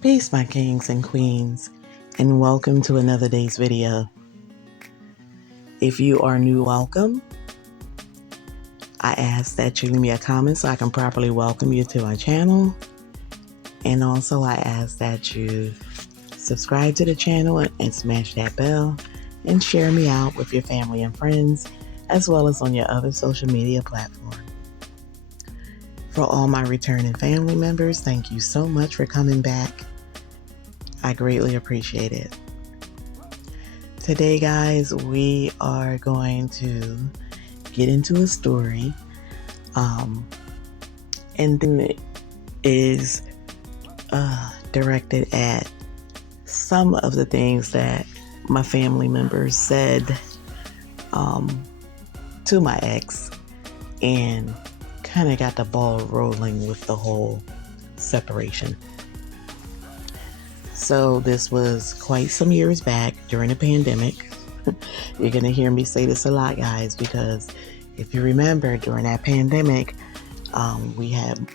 Peace, my kings and queens, and welcome to another day's video. If you are new, welcome. I ask that you leave me a comment so I can properly welcome you to my channel. And also I ask that you subscribe to the channel and smash that bell and share me out with your family and friends, as well as on your other social media platforms. For all my returning family members, thank you so much for coming back. I greatly appreciate it. Today, guys, we are going to get into a story, and then it is directed at some of the things that my family members said to my ex, and kind of got the ball rolling with the whole separation. So this was quite some years back during the pandemic. You're going to hear me say this a lot, guys, because if you remember, during that pandemic, we had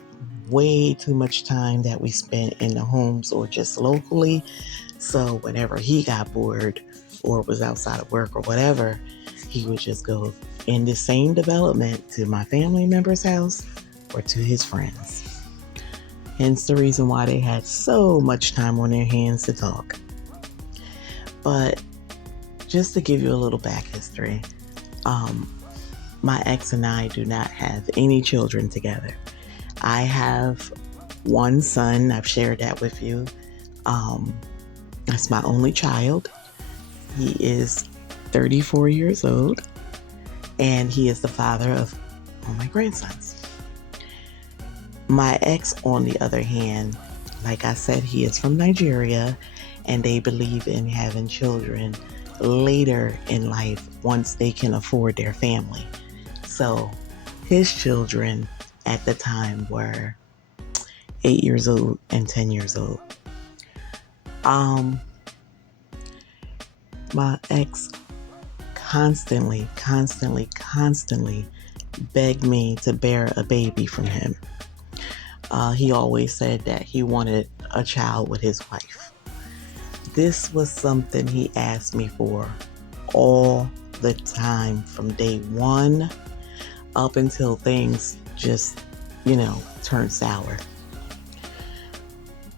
way too much time that we spent in the homes or just locally. So whenever he got bored or was outside of work or whatever, he would just go in the same development to my family member's house or to his friends. Hence the reason why they had so much time on their hands to talk. But just to give you a little back history, my ex and I do not have any children together. I have one son. I've shared that with you. That's my only child. He is 34 years old, and he is the father of all my grandsons. My ex, on the other hand, like I said, he is from Nigeria, and they believe in having children later in life once they can afford their family. So his children at the time were 8 years old and 10 years old. My ex constantly begged me to bear a baby from him. He always said that he wanted a child with his wife. This was something he asked me for all the time from day one up until things just, turned sour.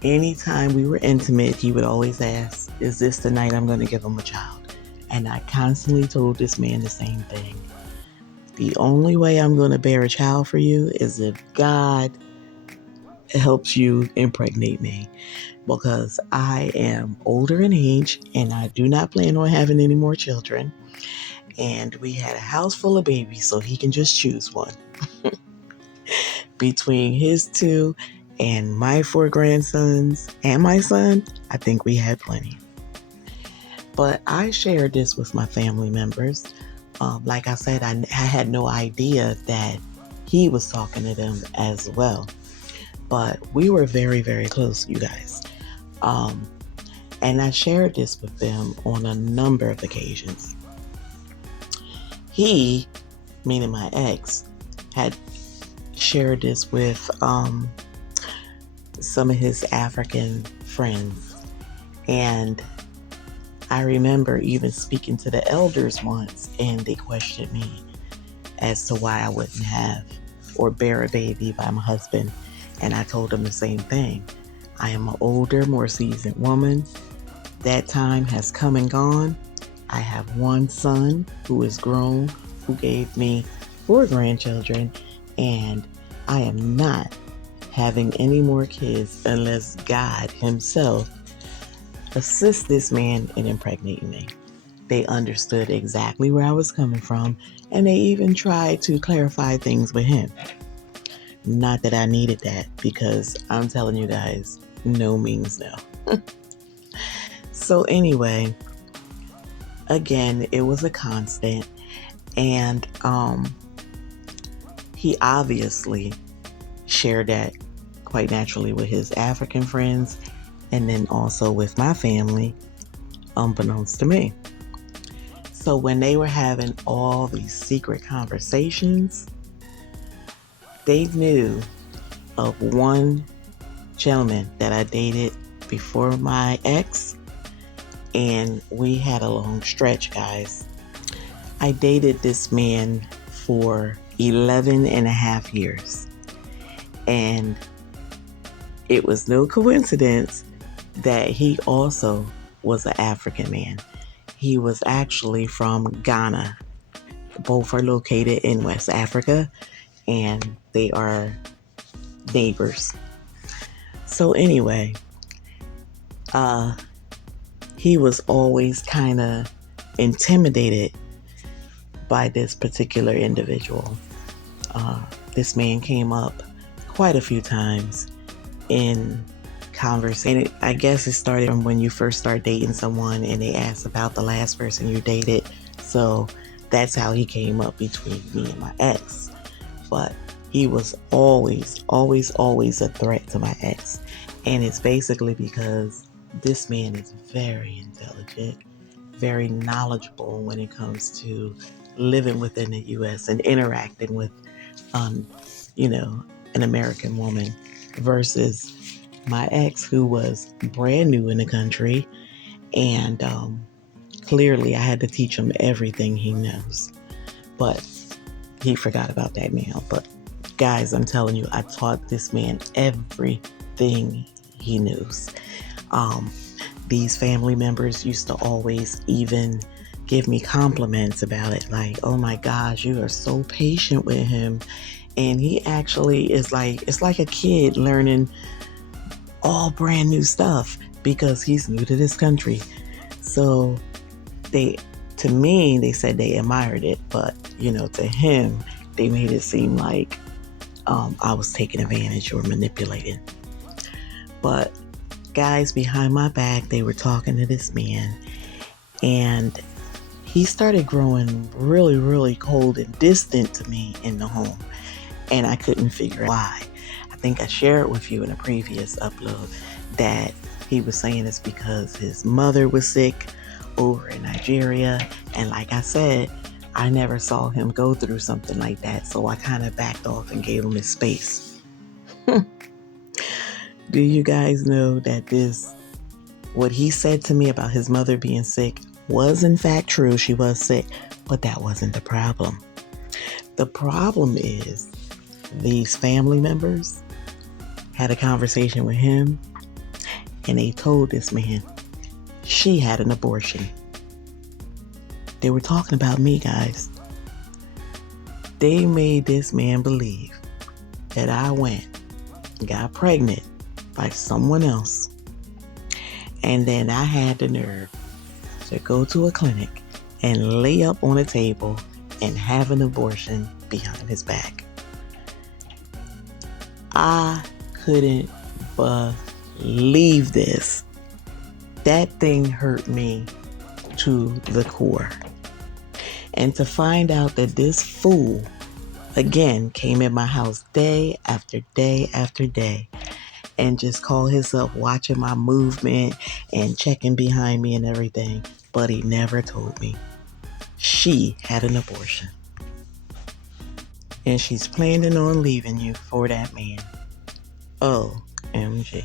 Anytime we were intimate, he would always ask, is this the night I'm going to give him a child? And I constantly told this man the same thing. The only way I'm going to bear a child for you is if God helps you impregnate me, because I am older in age and I do not plan on having any more children. And we had a house full of babies, so he can just choose one. Between his two and my 4 grandsons and my son, I think we had plenty. But I shared this with my family members. Like I said, I had no idea that he was talking to them as well. But we were very, very close, you guys. And I shared this with them on a number of occasions. He, meaning my ex, had shared this with some of his African friends. And I remember even speaking to the elders once, and they questioned me as to why I wouldn't have or bear a baby by my husband. And I told them the same thing. I am an older, more seasoned woman. That time has come and gone. I have one son who is grown, who gave me 4 grandchildren, and I am not having any more kids unless God himself assists this man in impregnating me. They understood exactly where I was coming from, and they even tried to clarify things with him. Not that I needed that, because I'm telling you guys, no means no. So anyway, again, it was a constant, and he obviously shared that quite naturally with his African friends, and then also with my family, unbeknownst to me. So when they were having all these secret conversations, they knew of one gentleman that I dated before my ex, and we had a long stretch, guys. I dated this man for 11 and a half years, and it was no coincidence that he also was an African man. He was actually from Ghana. Both are located in West Africa, and they are neighbors. So anyway, he was always kind of intimidated by this particular individual. This man came up quite a few times in conversation. I guess it started from when you first start dating someone and they asked about the last person you dated. So that's how he came up between me and my ex. But he was always a threat to my ex. And it's basically because this man is very intelligent, very knowledgeable when it comes to living within the U.S. and interacting with, an American woman versus my ex, who was brand new in the country. And clearly I had to teach him everything he knows. But he forgot about that now. But guys, I'm telling you, I taught this man everything he knows. These family members used to always even give me compliments about it. Like, oh my gosh, you are so patient with him. And he actually is it's like a kid learning all brand new stuff because he's new to this country. So they said they admired it, but to him, they made it seem like I was taking advantage or manipulating. But guys, behind my back, they were talking to this man, and he started growing really, really cold and distant to me in the home, and I couldn't figure out why. I think I shared with you in a previous upload that he was saying it's because his mother was sick over in Nigeria, and like I said, I never saw him go through something like that, so I kind of backed off and gave him his space. Do you guys know that what he said to me about his mother being sick was in fact true? She was sick, but that wasn't the problem. The problem is these family members had a conversation with him, and they told this man she had an abortion. They were talking about me, guys. They made this man believe that I went and got pregnant by someone else, and then I had the nerve to go to a clinic and lay up on a table and have an abortion behind his back. I couldn't believe this. That thing hurt me to the core. And to find out that this fool, again, came in my house day after day after day and just called himself watching my movement and checking behind me and everything, but he never told me she had an abortion. And she's planning on leaving you for that man. OMG.